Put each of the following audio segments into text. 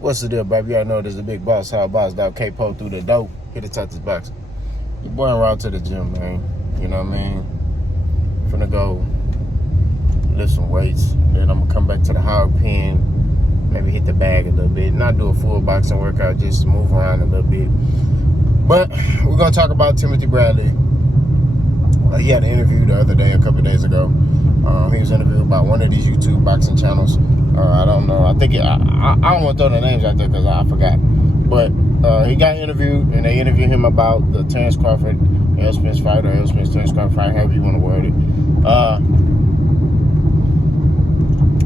What's the deal, baby? I know there's a big boss. How boss dog K-Po through the dope. Hit the Texas box. Your boy en route to the gym, man. You know what I mean? Finna go lift some weights. Then I'm gonna come back to the hog pen. Maybe hit the bag a little bit. Not do a full boxing workout, just move around a little bit. But we're gonna talk about Timothy Bradley. He had an interview the other day, a couple of days ago. He was interviewed by one of these YouTube boxing channels. I don't know. I think I don't want to throw the names out there because I forgot. But he got interviewed, and they interviewed him about the Terrence Crawford, Errol Spence fight, or Errol Spence, Terrence Crawford fight, however you want to word it.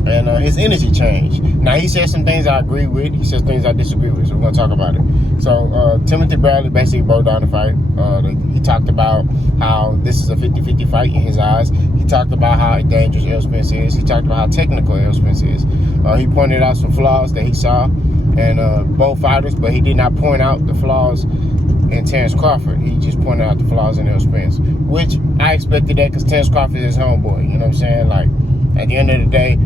And his energy changed. Now, he said some things I agree with. He said things I disagree with, so we're going to talk about it. So, Timothy Bradley basically broke down the fight. He talked about how this is a 50-50 fight in his eyes. He talked about how dangerous Errol Spence is. He talked about how technical Errol Spence is. He pointed out some flaws that he saw in both fighters, but he did not point out the flaws in Terrence Crawford. He just pointed out the flaws in Errol Spence, which I expected that because Terrence Crawford is his homeboy. You know what I'm saying? Like, at the end of the day,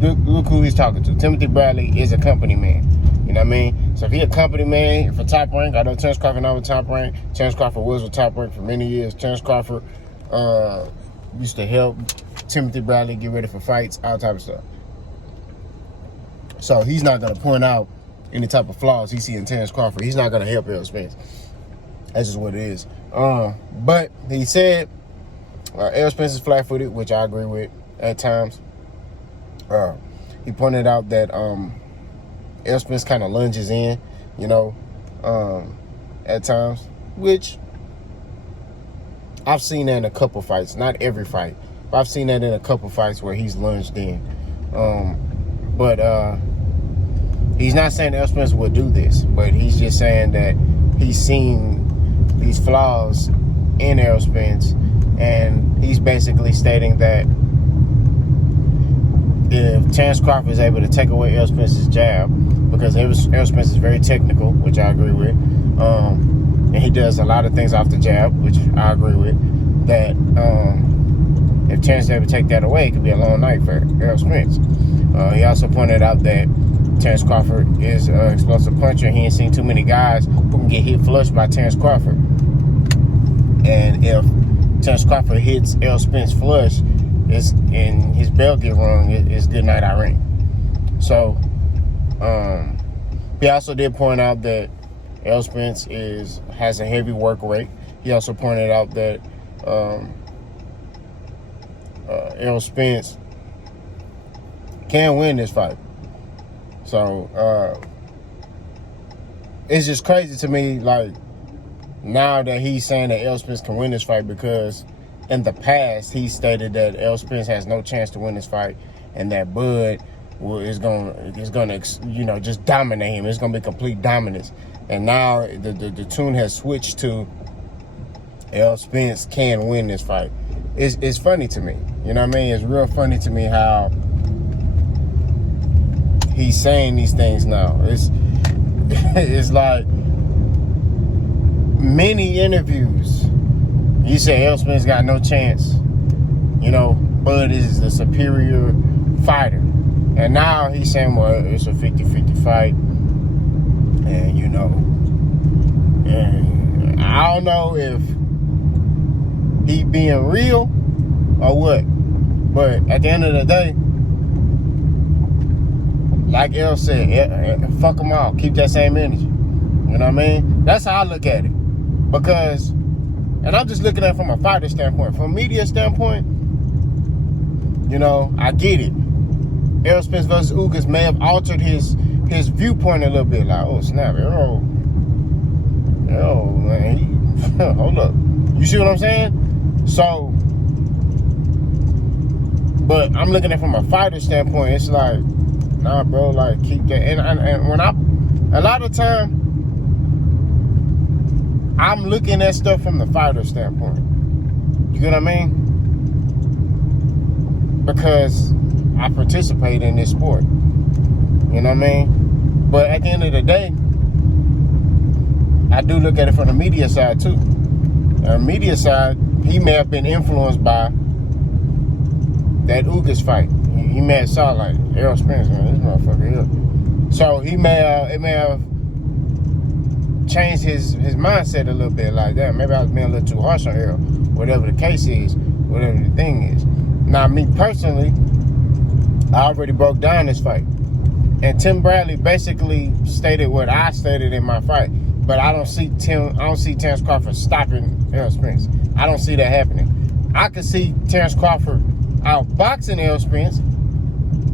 look who he's talking to. Timothy Bradley is a company man. You know what I mean? So if he a company man for Top Rank, I know Terrence Crawford not with Top Rank. Terrence Crawford was with Top Rank for many years. Terrence Crawford used to help Timothy Bradley get ready for fights, all type of stuff. So he's not going to point out any type of flaws he see in Terrence Crawford. He's not going to help Errol Spence. That's just what it is. But he said Errol Spence is flat-footed, which I agree with at times. He pointed out that Errol Spence kind of lunges in, you know, at times, which I've seen that in a couple fights. Not every fight, but I've seen that in a couple fights where he's lunged in. But he's not saying Errol Spence would do this, but he's just saying that he's seen these flaws in Errol Spence, and he's basically stating that if Terrence Crawford is able to take away Errol Spence's jab, because Errol Spence is very technical, which I agree with, and he does a lot of things off the jab, which I agree with, that if Terrence is able to take that away, it could be a long night for Errol Spence. He also pointed out that Terrence Crawford is an explosive puncher. He ain't seen too many guys who can get hit flush by Terrence Crawford. And if Terrence Crawford hits Errol Spence flush, and his belt get wrong, it's good night, Irene. So, he also did point out that Errol Spence has a heavy work rate. He also pointed out that Errol Spence can win this fight. So, it's just crazy to me, like, now that he's saying that Errol Spence can win this fight, because in the past, he stated that Errol Spence has no chance to win this fight, and that Bud is gonna, you know, just dominate him. It's gonna be complete dominance. And now the tune has switched to Errol Spence can win this fight. It's funny to me. You know what I mean? It's real funny to me how he's saying these things now. It's like many interviews. He said Errol Spence got no chance. You know, Bud is the superior fighter. And now he's saying, well, it's a 50-50 fight. And, you know, and I don't know if he being real or what. But at the end of the day, like Errol said, fuck them all. Keep that same energy. You know what I mean? That's how I look at it. Because, and I'm just looking at it from a fighter standpoint. From a media standpoint, you know, I get it. Errol Spence versus Ugas may have altered his viewpoint a little bit. Like, oh, snap, Errol, man, hold up. You see what I'm saying? So, but I'm looking at it from a fighter standpoint. It's like, nah, bro, like, keep that. And when a lot of time, I'm looking at stuff from the fighter standpoint. You get what I mean? Because I participate in this sport. You know what I mean? But at the end of the day, I do look at it from the media side too. The media side, he may have been influenced by that Ugas fight. He may have saw like, Errol Spence, man, this motherfucker here. So it may have changed his mindset a little bit. Like that, maybe I was being a little too harsh on Errol. Whatever the case is, whatever the thing is. Now, me personally, I already broke down this fight, and Tim Bradley basically stated what I stated in my fight. But I don't see Terrence Crawford stopping Errol Spence. I don't see that happening. I could see Terrence Crawford outboxing Errol Spence.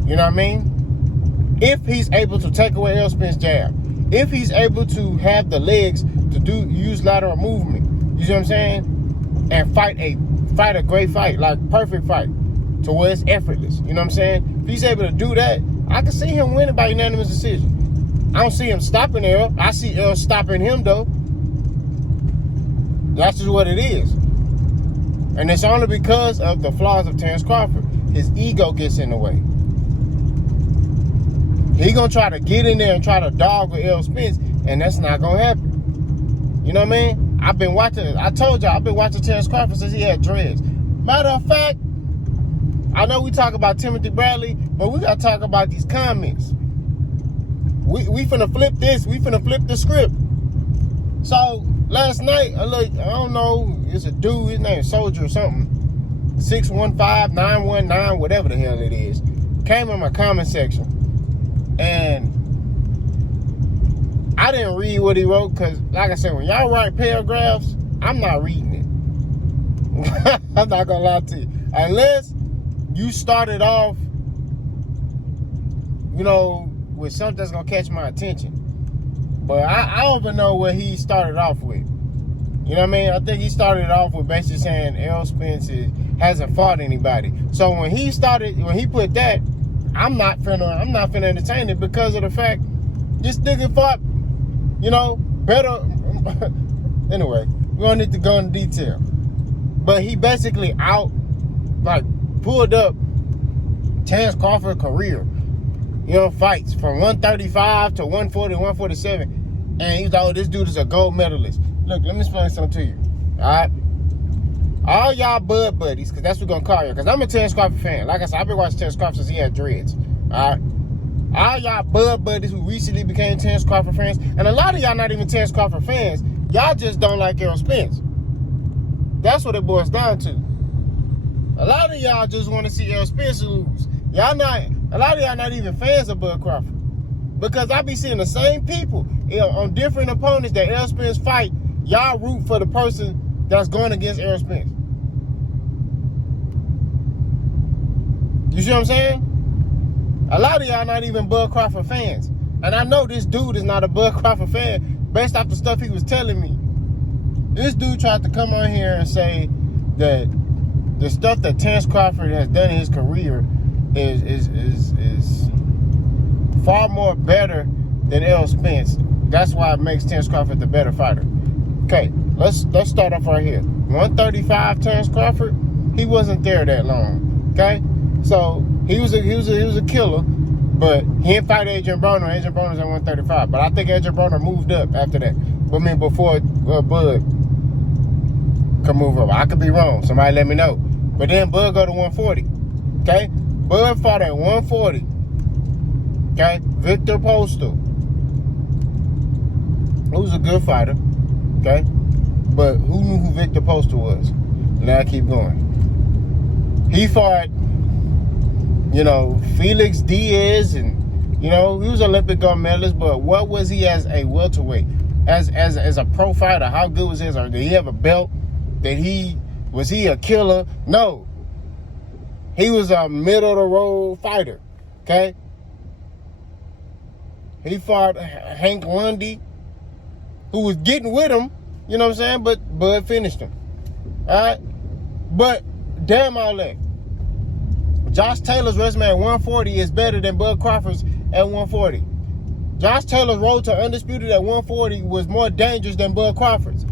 You know what I mean? If he's able to take away Errol Spence's jab, if he's able to have the legs to use lateral movement, you see what I'm saying? And fight a great fight, like perfect fight, to where it's effortless. You know what I'm saying? If he's able to do that, I can see him winning by unanimous decision. I don't see him stopping Errol. I see Errol stopping him, though. That's just what it is. And it's only because of the flaws of Terrence Crawford. His ego gets in the way. He gonna try to get in there and try to dog with Errol Spence, and that's not gonna happen. You know what I mean? I told y'all, I've been watching Terrence Crawford since he had dreads. Matter of fact, I know we talk about Timothy Bradley, but we gotta talk about these comments. We finna flip this. We finna flip the script. So last night, I don't know, it's a dude, his name is Soldier or something, 615-919, whatever the hell it is, came in my comment section, and I didn't read what he wrote, because like I said, when y'all write paragraphs, I'm not reading it. I'm not gonna lie to you. Unless you started off, you know, with something that's gonna catch my attention. But I don't even know what he started off with. You know what I mean? I think he started off with basically saying Errol Spence hasn't fought anybody. So when he put that, I'm not finna entertain it, because of the fact this nigga fought, you know, better. Anyway, we don't need to go into detail. But he basically pulled up Terrence Crawford's career. You know, fights from 135 to 140, 147. And he was like, oh, this dude is a gold medalist. Look, let me explain something to you. All right? All y'all bud buddies, because that's what we're going to call you. Because I'm a Terrence Crawford fan. Like I said, I've been watching Terrence Crawford since he had dreads. All right? All y'all bud buddies who recently became Terrence Crawford fans, and a lot of y'all not even Terrence Crawford fans, y'all just don't like Errol Spence. That's what it boils down to. A lot of y'all just want to see Errol Spence lose. A lot of y'all not even fans of Bud Crawford. Because I be seeing the same people on different opponents that Errol Spence fight. Y'all root for the person that's going against Errol Spence. You see what I'm saying? A lot of y'all not even Bud Crawford fans. And I know this dude is not a Bud Crawford fan based off the stuff he was telling me. This dude tried to come on here and say that the stuff that Terrence Crawford has done in his career is far more better than Errol Spence. That's why it makes Terrence Crawford the better fighter. Okay, let's start off right here. 135 Terrence Crawford, he wasn't there that long. Okay, so he was a killer, but he didn't fight Adrian Broner. Adrian Broner's at 135, but I think Adrian Broner moved up after that. But I mean, before Bud could move up, I could be wrong. Somebody let me know. But then Bud go to 140. Okay, Bud fought at 140. Okay, Victor Postal, who's a good fighter. Okay, but who knew who Victor Postal was? Now I keep going. He fought, you know, Felix Diaz, and you know, he was Olympic gold medalist. But what was he as a welterweight? As a pro fighter, how good was his? Or did he have a belt? Was he a killer? No. He was a middle of the road fighter. Okay. He fought Hank Lundy, who was getting with him, you know what I'm saying? But Bud finished him. All right? But damn all that. Josh Taylor's resume at 140 is better than Bud Crawford's at 140. Josh Taylor's road to undisputed at 140 was more dangerous than Bud Crawford's.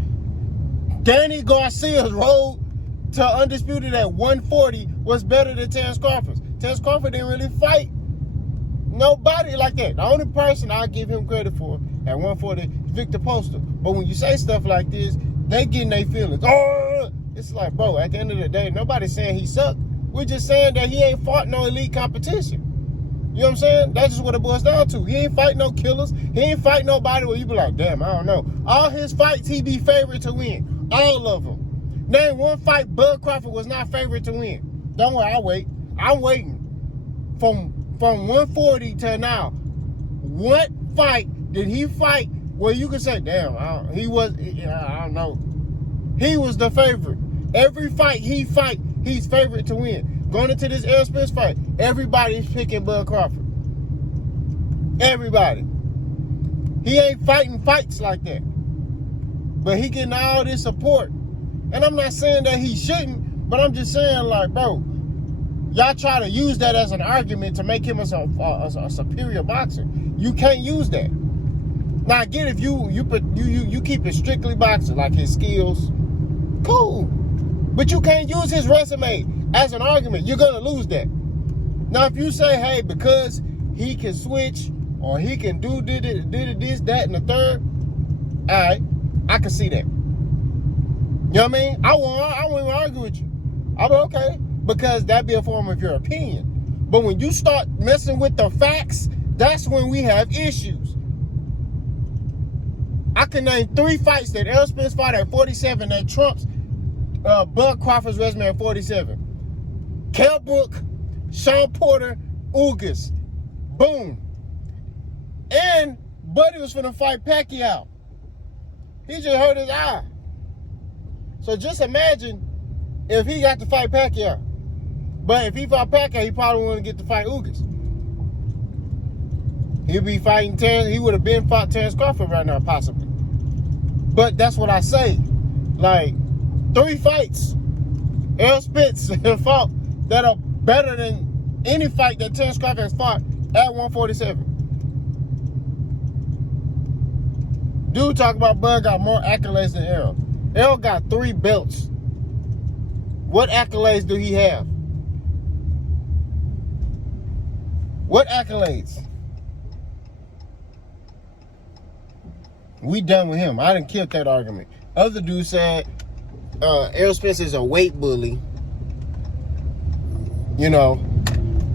Danny Garcia's road to undisputed at 140 was better than Terrence Crawford's. Terrence Crawford didn't really fight nobody like that. The only person I give him credit for at 140 is Victor Postal. But when you say stuff like this, they getting their feelings. Oh, it's like, bro, at the end of the day, nobody's saying he sucked. We're just saying that he ain't fought no elite competition. You know what I'm saying? That's just what it boils down to. He ain't fight no killers. He ain't fight nobody where you be like, damn, I don't know. All his fights, he be favorite to win. All of them. Name one fight Bud Crawford was not favorite to win. Don't worry, I'll wait. I'm waiting. From 140 to now, what fight did he fight where you could say, damn, I don't know. He was the favorite. Every fight he fight, he's favorite to win. Going into this Errol Spence fight, everybody's picking Bud Crawford. Everybody. He ain't fighting fights like that. But he getting all this support. And I'm not saying that he shouldn't, but I'm just saying, like, bro, y'all try to use that as an argument to make him a superior boxer. You can't use that. Now, again, if you keep it strictly boxing, like his skills, cool. But you can't use his resume as an argument. You're going to lose that. Now, if you say, hey, because he can switch or he can do this, that, and the third, all right, I can see that. You know what I mean? I won't even argue with you. I'll be okay, because that'd be a form of your opinion. But when you start messing with the facts, that's when we have issues. I can name 3 fights that Errol Spence fought at 47 that trumps Bud Crawford's resume at 47. Kell Brook, Sean Porter, Ugas. Boom. And Buddy was finna fight Pacquiao. He just hurt his eye. So just imagine if he got to fight Pacquiao. But if he fought Pacquiao, he probably wouldn't get to fight Ugas. He'd be fighting Terrence. He would have been fought Terrence Crawford right now, possibly. But that's what I say. Like, 3 fights Errol Spence fought that are better than any fight that Terrence Crawford has fought at 147. Dude talk about Bud got more accolades than Errol. Errol got 3 belts. What accolades do he have? What accolades? We done with him. I done killed that argument. Other dude said Errol Spence is a weight bully. You know,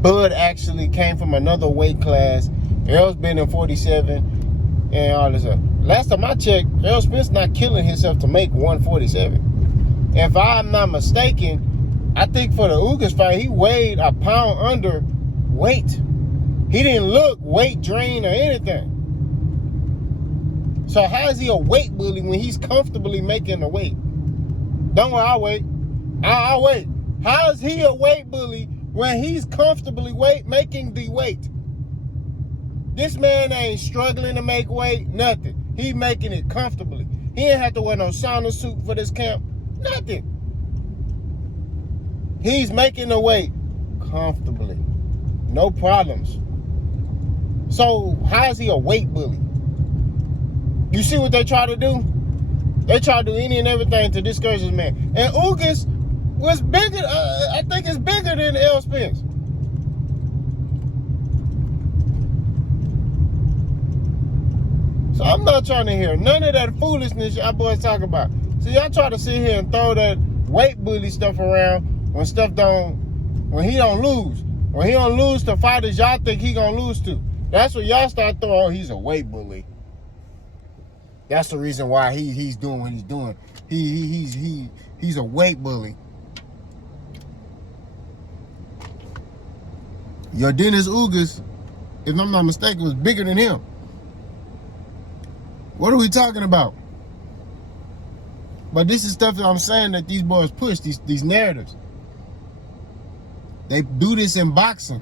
Bud actually came from another weight class. Errol's been in 47 and all this stuff. Last time I checked, Errol Spence not killing himself to make 147. If I'm not mistaken, I think for the Ugas fight, he weighed a pound under weight. He didn't look weight drained or anything. So how is he a weight bully when he's comfortably making the weight? Don't worry, I'll wait. I'll wait. How is he a weight bully when he's comfortably making the weight? This man ain't struggling to make weight, nothing. He making it comfortably. He ain't have to wear no sauna suit for this camp, nothing. He's making the weight comfortably, no problems. So how is he a weight bully? You see what they try to do? They try to do any and everything to discourage this man. And Ugas was bigger, I think it's bigger than Errol Spence. So I'm not trying to hear none of that foolishness y'all boys talk about. So y'all try to sit here and throw that weight bully stuff around when he don't lose. When he don't lose to fighters y'all think he gonna lose to. That's when y'all start throwing, oh, he's a weight bully. That's the reason why he's doing what he's doing. He's a weight bully. Your Dennis Ugas, if I'm not mistaken, was bigger than him. What are we talking about? But this is stuff that I'm saying that these boys push, these narratives. They do this in boxing.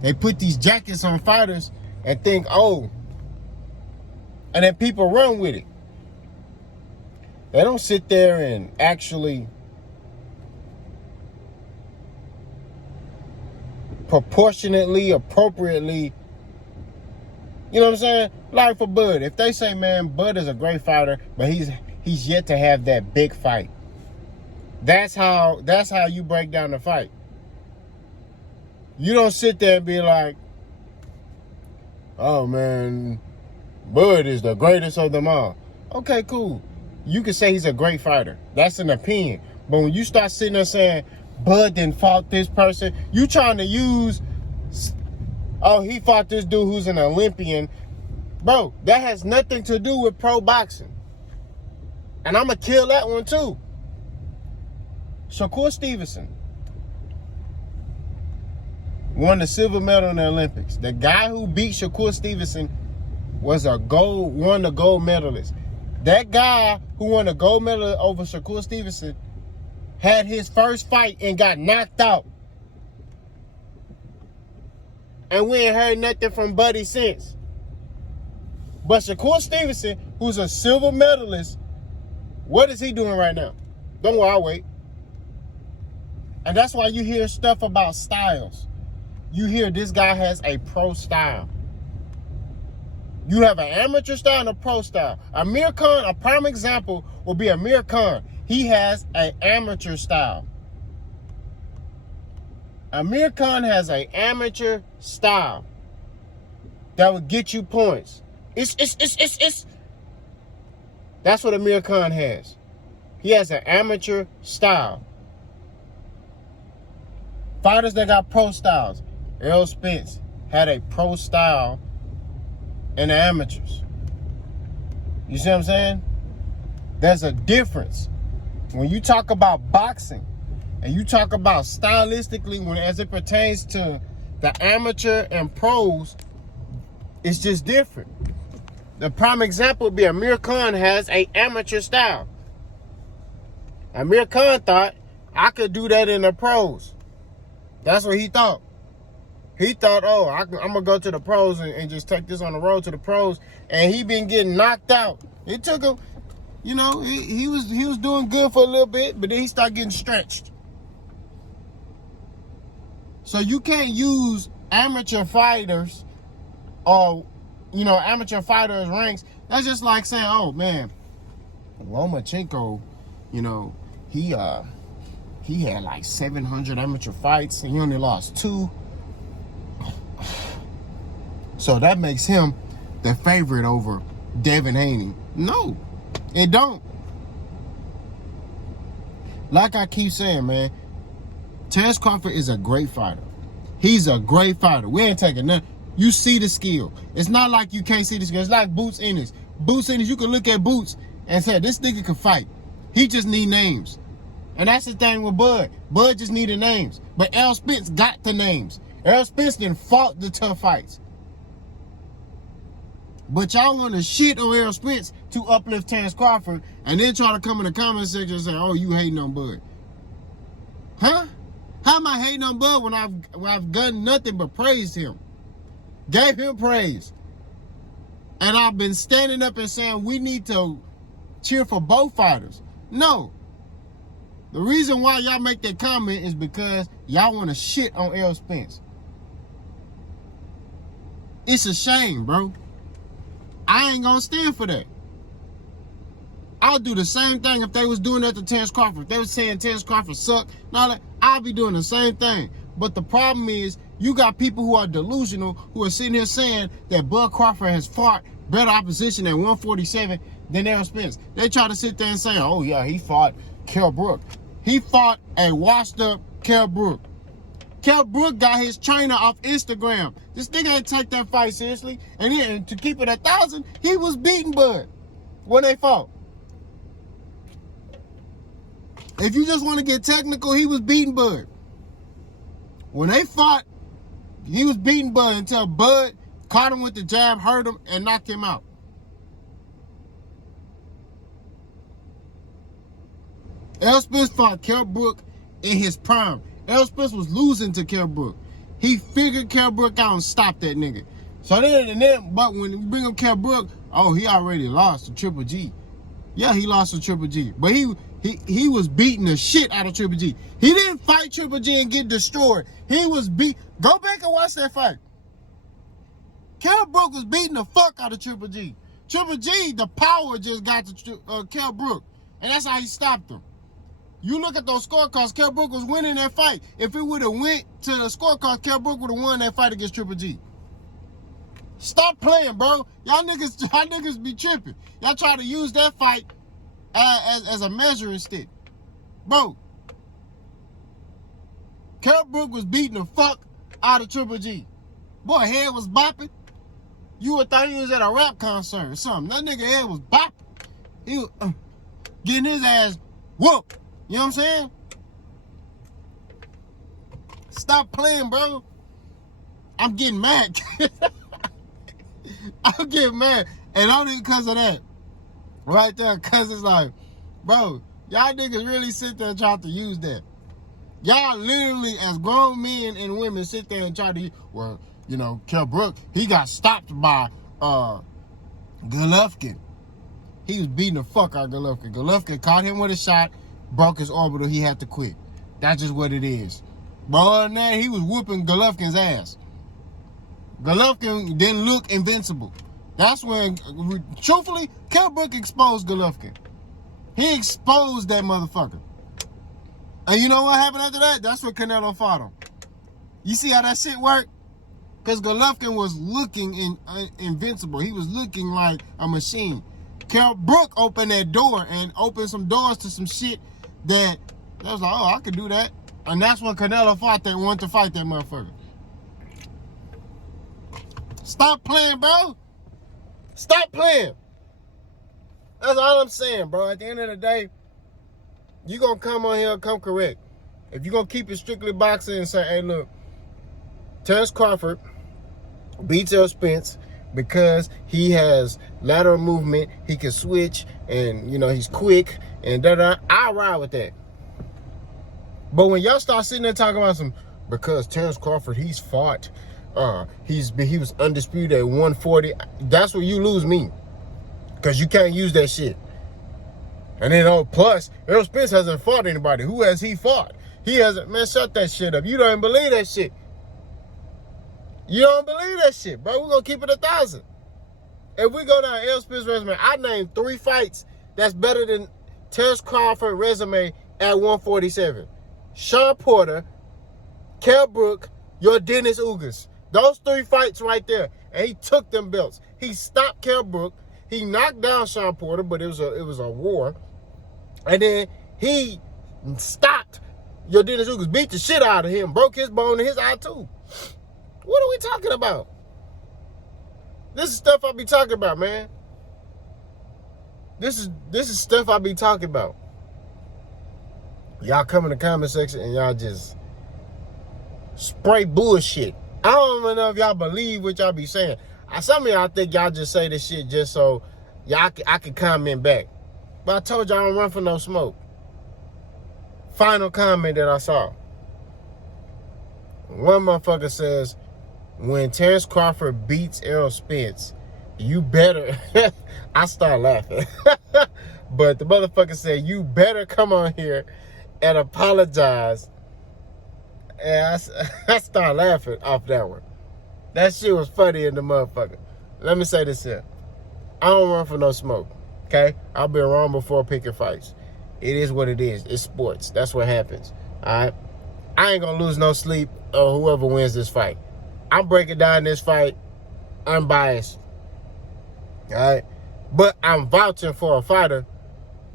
They put these jackets on fighters and think, oh, and then people run with it. They don't sit there and actually proportionately, appropriately, you know what I'm saying? Like for Bud, if they say, man, Bud is a great fighter, but he's yet to have that big fight. That's how you break down the fight. You don't sit there and be like, oh man, Bud is the greatest of them all. Okay, cool. You can say he's a great fighter. That's an opinion. But when you start sitting there saying, Bud didn't fought this person, you trying to use oh, he fought this dude who's an Olympian. Bro, that has nothing to do with pro boxing. And I'm going to kill that one too. Shakur Stevenson won the silver medal in the Olympics. The guy who beat Shakur Stevenson won the gold medalist. That guy who won the gold medal over Shakur Stevenson had his first fight and got knocked out. And we ain't heard nothing from Buddy since. But Shakur Stevenson, who's a silver medalist, what is he doing right now? Don't worry, I'll wait. And that's why you hear stuff about styles. You hear this guy has a pro style. You have an amateur style and a pro style. Amir Khan, a prime example will be Amir Khan. He has an amateur style. Amir Khan has an amateur style that will get you points. That's what Amir Khan has. He has an amateur style. Fighters that got pro styles. Errol Spence had a pro style in the amateurs. You see what I'm saying? There's a difference. When you talk about boxing and you talk about stylistically as it pertains to the amateur and pros, it's just different. The prime example would be Amir Khan has an amateur style. Amir Khan thought, I could do that in the pros. That's what he thought. He thought, oh, I'm going to go to the pros and just take this on the road to the pros. And he been getting knocked out. It took him, you know, he was doing good for a little bit, but then he started getting stretched. So you can't use amateur fighters or, you know, amateur fighters ranks. That's just like saying, oh, man, Lomachenko, you know, he had like 700 amateur fights and he only lost 2. So that makes him the favorite over Devin Haney. No, it don't. Like I keep saying, man, Terence Crawford is a great fighter. He's a great fighter. We ain't taking nothing. You see the skill. It's not like you can't see the skill. It's like Boots Ennis. Boots Ennis, you can look at Boots and say, this nigga can fight. He just need names. And that's the thing with Bud. Bud just needed names. But Errol Spence got the names. Errol Spence didn't fought the tough fights. But y'all want to shit on Errol Spence to uplift Terence Crawford and then try to come in the comment section and say, oh, you hating on Bud. Huh? How am I hating on Bud when I've done nothing but praised him? Gave him praise. And I've been standing up and saying we need to cheer for both fighters. No. The reason why y'all make that comment is because y'all want to shit on Errol Spence. It's a shame, bro. I ain't gonna stand for that. I'll do the same thing if they was doing that to Terence Crawford. If they was saying Terence Crawford sucked, I'll be doing the same thing. But the problem is, you got people who are delusional who are sitting here saying that Bud Crawford has fought better opposition at 147 than Errol Spence. They try to sit there and say, oh yeah, he fought Kell Brook. He fought a washed up Kell Brook. Kell Brook got his trainer off Instagram. This nigga ain't take that fight seriously. And to keep it 1,000, he was beating Bud when they fought. If you just want to get technical, he was beating Bud. When they fought, he was beating Bud until Bud caught him with the jab, hurt him, and knocked him out. Errol Spence fought Kell Brook in his prime. Errol Spence was losing to Kell Brook. He figured Kell Brook out and stopped that nigga. So but when you bring up Kell Brook, oh, he already lost to Triple G. Yeah, he lost to Triple G. But he was beating the shit out of Triple G. He didn't fight Triple G and get destroyed. He was Go back and watch that fight. Kell Brook was beating the fuck out of Triple G. Triple G, the power just got to Kell Brook. And that's how he stopped him. You look at those scorecards, Kell Brook was winning that fight. If it would have went to the scorecard, Kell Brook would have won that fight against Triple G. Stop playing, bro. Y'all niggas be tripping. Y'all try to use that fight as a measuring stick. Bro, Kell Brook was beating the fuck out of Triple G. Boy, head was bopping. You would thought he was at a rap concert or something. That nigga head was bopping. He was getting his ass whooped. You know what I'm saying? Stop playing, bro. I'm getting mad. I'm getting mad. And only because of that. Right there. Because it's like, bro, y'all niggas really sit there and try to use that. Y'all literally, as grown men and women, sit there and try to, well, you know, Kell Brook, he got stopped by Golovkin. He was beating the fuck out of Golovkin. Golovkin caught him with a shot, broke his orbital, he had to quit. That's just what it is. But other than that, he was whooping Golovkin's ass. Golovkin didn't look invincible. That's when, truthfully, Kell Brook exposed Golovkin. He exposed that motherfucker. And you know what happened after that? That's when Canelo fought him. You see how that shit worked? Because Golovkin was looking invincible. He was looking like a machine. Kell Brook opened that door and opened some doors to some shit that was like, oh, I could do that. And that's when Canelo wanted to fight that motherfucker. Stop playing, bro. Stop playing. That's all I'm saying, bro. At the end of the day, you gonna come on here and come correct. If you're gonna keep it strictly boxing and say, hey, look, Terence Crawford beats Errol Spence because he has lateral movement, he can switch, and you know he's quick, and da-da, I'll ride with that. But when y'all start sitting there talking about because Terence Crawford, he's fought, he was undisputed at 140, that's where you lose me. Because you can't use that shit. And then, plus, Errol Spence hasn't fought anybody. Who has he fought? He hasn't. Man, shut that shit up. You don't even believe that shit. You don't believe that shit, bro. We're going to keep it 1,000. If we go down Errol Spence's resume, I named 3 fights that's better than Terence Crawford's resume at 147. Sean Porter, Kell Brook, your Dennis Ugas. Those 3 fights right there. And he took them belts. He stopped Kell Brook. He knocked down Sean Porter, but it was a war. And then he stopped your Dennis Ugas, beat the shit out of him, broke his bone in his eye too. What are we talking about? This is stuff I be talking about, man. This is stuff I be talking about. Y'all come in the comment section and y'all just spray bullshit. I don't even know if y'all believe what y'all be saying. Some of y'all think y'all just say this shit just so I can comment back. But I told y'all I don't run for no smoke. Final comment that I saw. One motherfucker says, when Terence Crawford beats Errol Spence, you better... I start laughing. But the motherfucker said, you better come on here and apologize. And I start laughing off that one. That shit was funny in the motherfucker. Let me say this here. I don't run for no smoke, okay? I've been wrong before picking fights. It is what it is. It's sports. That's what happens, all right? I ain't gonna lose no sleep or whoever wins this fight. I'm breaking down this fight unbiased, all right? But I'm vouching for a fighter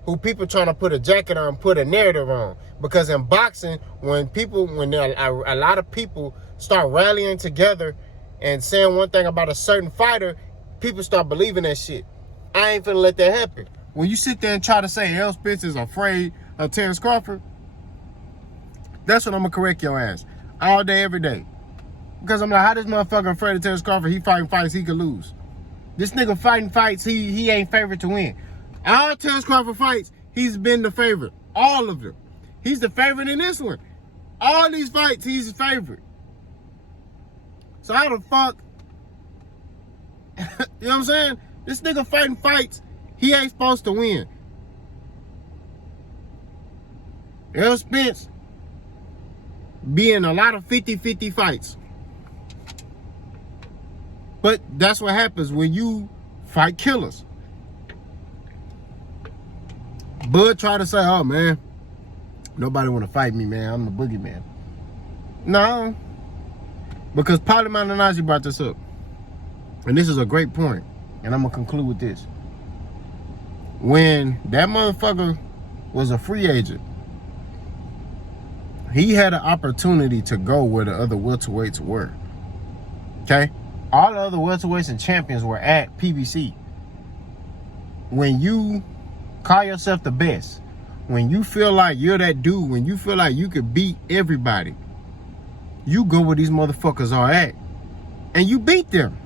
who people trying to put a jacket on, put a narrative on. Because in boxing, when a lot of people start rallying together and saying one thing about a certain fighter, people start believing that shit. I ain't finna let that happen. When you sit there and try to say Errol Spence is afraid of Terence Crawford, that's when I'm gonna correct your ass. All day, every day. Because I'm like, how this motherfucker afraid of Terence Crawford? He fighting fights he could lose. This nigga fighting fights he ain't favorite to win. All Terence Crawford fights, he's been the favorite. All of them. He's the favorite in this one. All these fights, he's the favorite. So how the fuck, you know what I'm saying? This nigga fighting fights he ain't supposed to win. Errol Spence be in a lot of 50-50 fights. But that's what happens when you fight killers. Bud try to say, oh man, nobody want to fight me, man. I'm the boogeyman. No. Because Paulie Malignaggi brought this up. And this is a great point. And I'm going to conclude with this. When that motherfucker was a free agent, he had an opportunity to go where the other welterweights were. Okay? All the other welterweights and champions were at PBC. When you call yourself the best, when you feel like you're that dude, when you feel like you could beat everybody, you go where these motherfuckers are at and you beat them.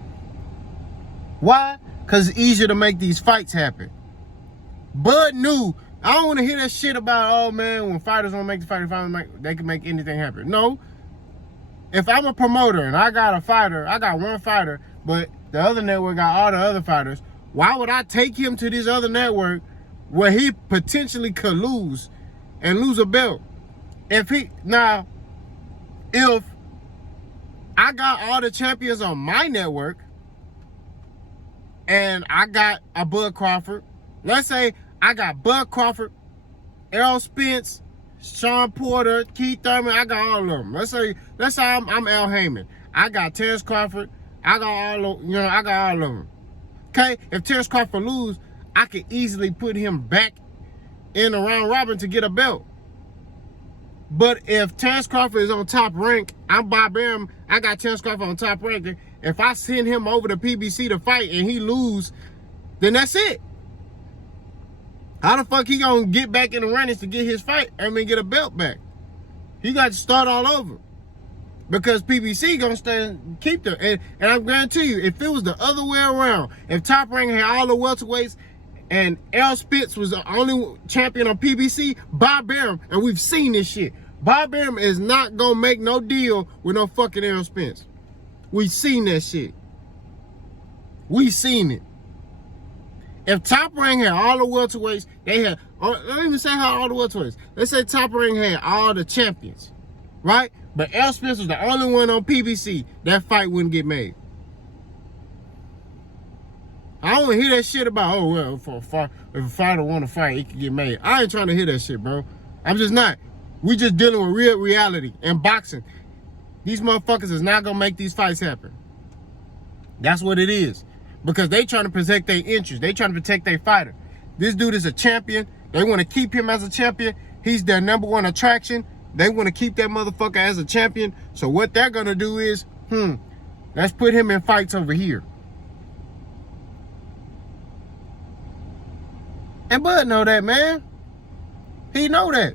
Why? Because it's easier to make these fights happen. Bud knew. I don't want to hear that shit about, oh man, when fighters want to make the fight, they can make anything happen. No. If I'm a promoter and I got a fighter, I got one fighter, but the other network got all the other fighters, why would I take him to this other network where he potentially could lose and lose a belt? If I got all the champions on my network and I got a Bud Crawford, let's say I got Bud Crawford, Errol Spence, Sean Porter, Keith Thurman, I got all of them. Let's say I'm Al Heyman. I got Terrence Crawford, I got all of them. Okay, if Terrence Crawford lose, I could easily put him back in the round robin to get a belt. But if Terrence Crawford is on top rank, I'm Bob Arum, I got Terrence Crawford on top rank. If I send him over to PBC to fight and he lose, then that's it. How the fuck he gonna get back in the runnings to get his fight? Get a belt back. He got to start all over. Because PBC gonna stay and keep them. And I guarantee you, if it was the other way around, if Top Rank had all the welterweights and Errol Spence was the only champion on PBC, Bob Arum, and we've seen this shit, Bob Arum is not gonna make no deal with no fucking Errol Spence. We've seen that shit. We seen it. If Top Rank had all the welterweights, they had, don't even say how all the welterweights. Let's say Top Rank had all the champions, right? But Errol Spence was the only one on PBC, that fight wouldn't get made. I don't want to hear that shit about, oh, well, if a fighter want to fight, it can get made. I ain't trying to hear that shit, bro. I'm just not. We just dealing with real reality and boxing. These motherfuckers is not going to make these fights happen. That's what it is. Because they trying to protect their interests. They trying to protect their fighter. This dude is a champion. They want to keep him as a champion. He's their number one attraction. They want to keep that motherfucker as a champion. So what they're going to do is, let's put him in fights over here. And Bud know that, man. He know that.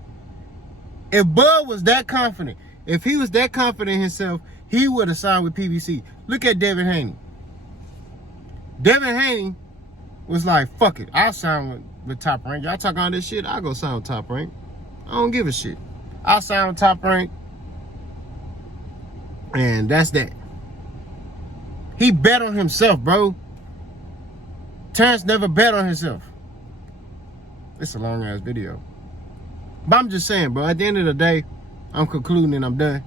If Bud was that confident, if he was that confident in himself, he would have signed with PBC. Look at Devin Haney. Devin Haney was like, fuck it, I'll sign with Top Rank. Y'all talk all this shit, I'll go sign with Top Rank. I don't give a shit. I'll sign with Top Rank. And that's that. He bet on himself, bro. Terrence never bet on himself. It's a long ass video. But I'm just saying, bro, at the end of the day, I'm concluding and I'm done.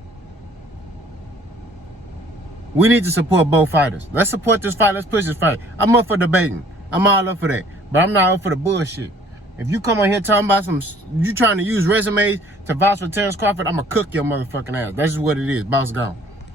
We need to support both fighters. Let's support this fight. Let's push this fight. I'm up for debating. I'm all up for that. But I'm not up for the bullshit. If you come on here talking about you trying to use resumes to vouch for Terrence Crawford, I'm going to cook your motherfucking ass. That's just what it is. Boss gone.